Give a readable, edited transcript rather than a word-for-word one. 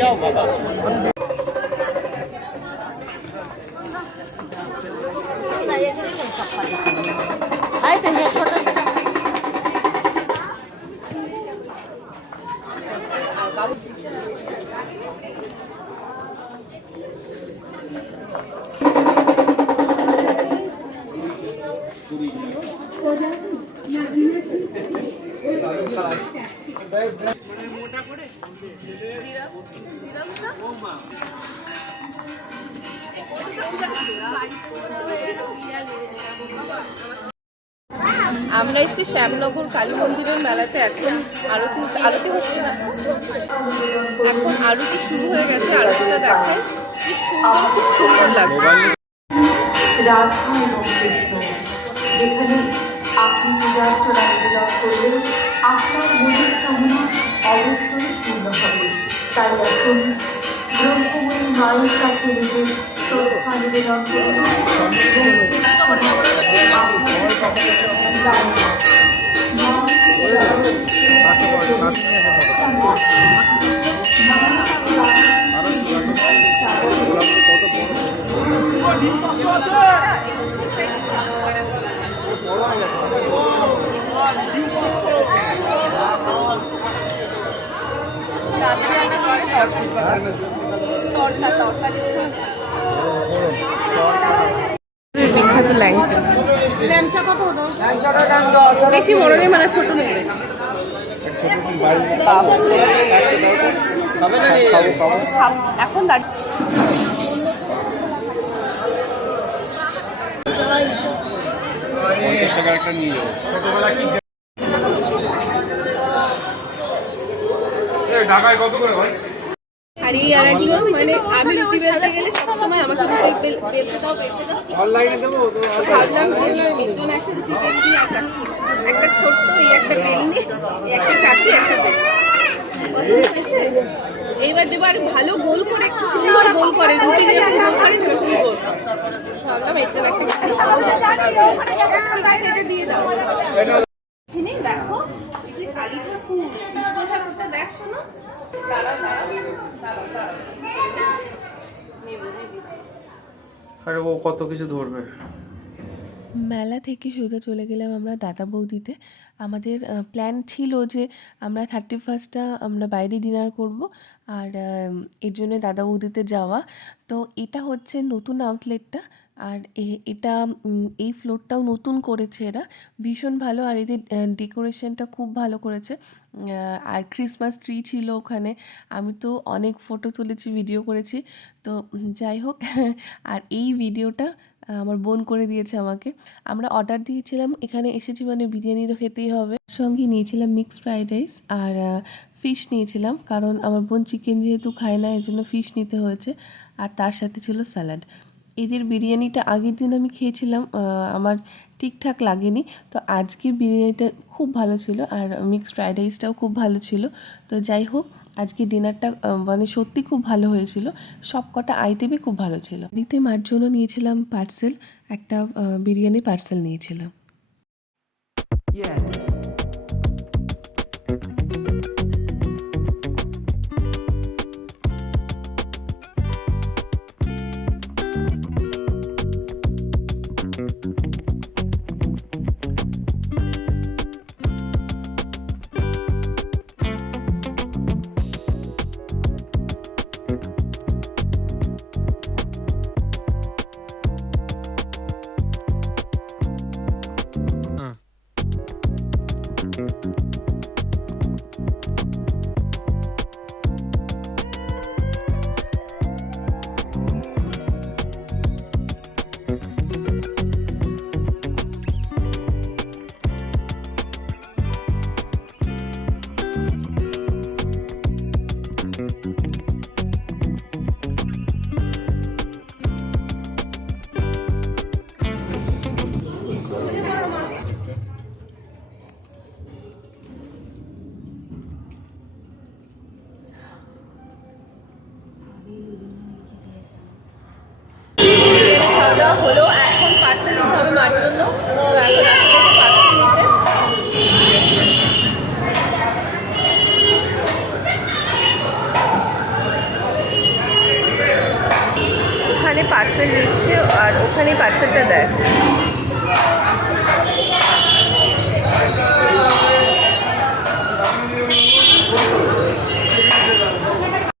जाओ बाबा আমরা এসেছি শ্যামনগর কালী মন্দিরের মেলাতে। এখন আরতি হচ্ছে না, এখন আরতি শুরু হয়ে গেছে। আরতিটা দেখেন কি সুন্দর, খুব সুন্দর লাগছে। যেখানে আপনি নিবেদন করলে আপনার মনের কামনা অবশ্যই পূর্ণ হবে। তাই এখন ব্রহ্মময়ী মায়ের কাছে নিজের শ্রদ্ধা নিবেদন করুন। বিখ্যাত ল্যাংচা, বেশি বড় নেই, মানে ছোট নেই। এখন ঢাকায় কত করে হয়? আর এই আর একজন, মানে আমি রুটি বেলতে গেলে সবসময় আমাকে রুটি বেলতে দাও অনলাইনে দেবো তো। ভাবলাম যে একজন একটা রুটি বেলনি, একটা ছোট্ট, এই একটা বেলনি, একটা চাকরি, একটা বেল। এইবার যেবার ভালো গোল করে, একটু সুন্দর গোল করে, রুটি যেরকম গোল করে সেরকম গোল। ভাবলাম এর জন্য একটা ঠিক আছে, এটা দিয়ে দাও। এখানে দেখো এই যে কালী ঠাকুর, কৃষ্ণ ঠাকুরটা দেখ, শোনো। আরে ও কত কিছু ধরবে। মেলা থেকে সোজা চলে গেলাম আমরা দাদা বৌদিতে। আমাদের প্ল্যান ছিল যে আমরা 31st আমরা বাইরে ডিনার করব, আর এর জন্য দাদা বৌদিতে যাওয়া। তো এটা হচ্ছে নতুন আউটলেটটা, আর এটা এই ফ্লোরটাও নতুন করেছে এরা, ভীষণ ভালো। আর এদের ডেকোরেশনটা খুব ভালো করেছে। আর ক্রিসমাস ট্রি ছিল ওখানে, আমি তো অনেক ফটো তুলেছি, ভিডিও করেছি। তো যাই হোক, আর এই ভিডিওটা আমার বোন করে দিয়েছে আমাকে। আমরা অর্ডার দিয়েছিলাম, এখানে এসেছি মানে বিরিয়ানি তো খেতেই হবে। সঙ্গে নিয়েছিলাম মিক্সড ফ্রাইড রাইস আর ফিশ নিয়েছিলাম, কারণ আমার বোন চিকেন যেহেতু খায় না, এর জন্য ফিশ নিতে হয়েছে। আর তার সাথে ছিল স্যালাড। এদের বিরিয়ানিটা আগের দিন আমি খেয়েছিলাম, আমার ঠিকঠাক লাগেনি। তো আজকের বিরিয়ানিটা খুব ভালো ছিল, আর মিক্সড ফ্রাইড রাইসটাও খুব ভালো ছিল। তো যাই হোক, আজকে ডিনারটা মানে সত্যি খুব ভালো হয়েছিল, সব কটা আইটেমই খুব ভালো ছিল। বাড়িতে মার জন্য নিয়েছিলাম পার্সেল, একটা বিরিয়ানি পার্সেল নিয়েছিলাম। এখানে পার্সেল দিচ্ছে আর ওখানে পার্সেলটা দেয়।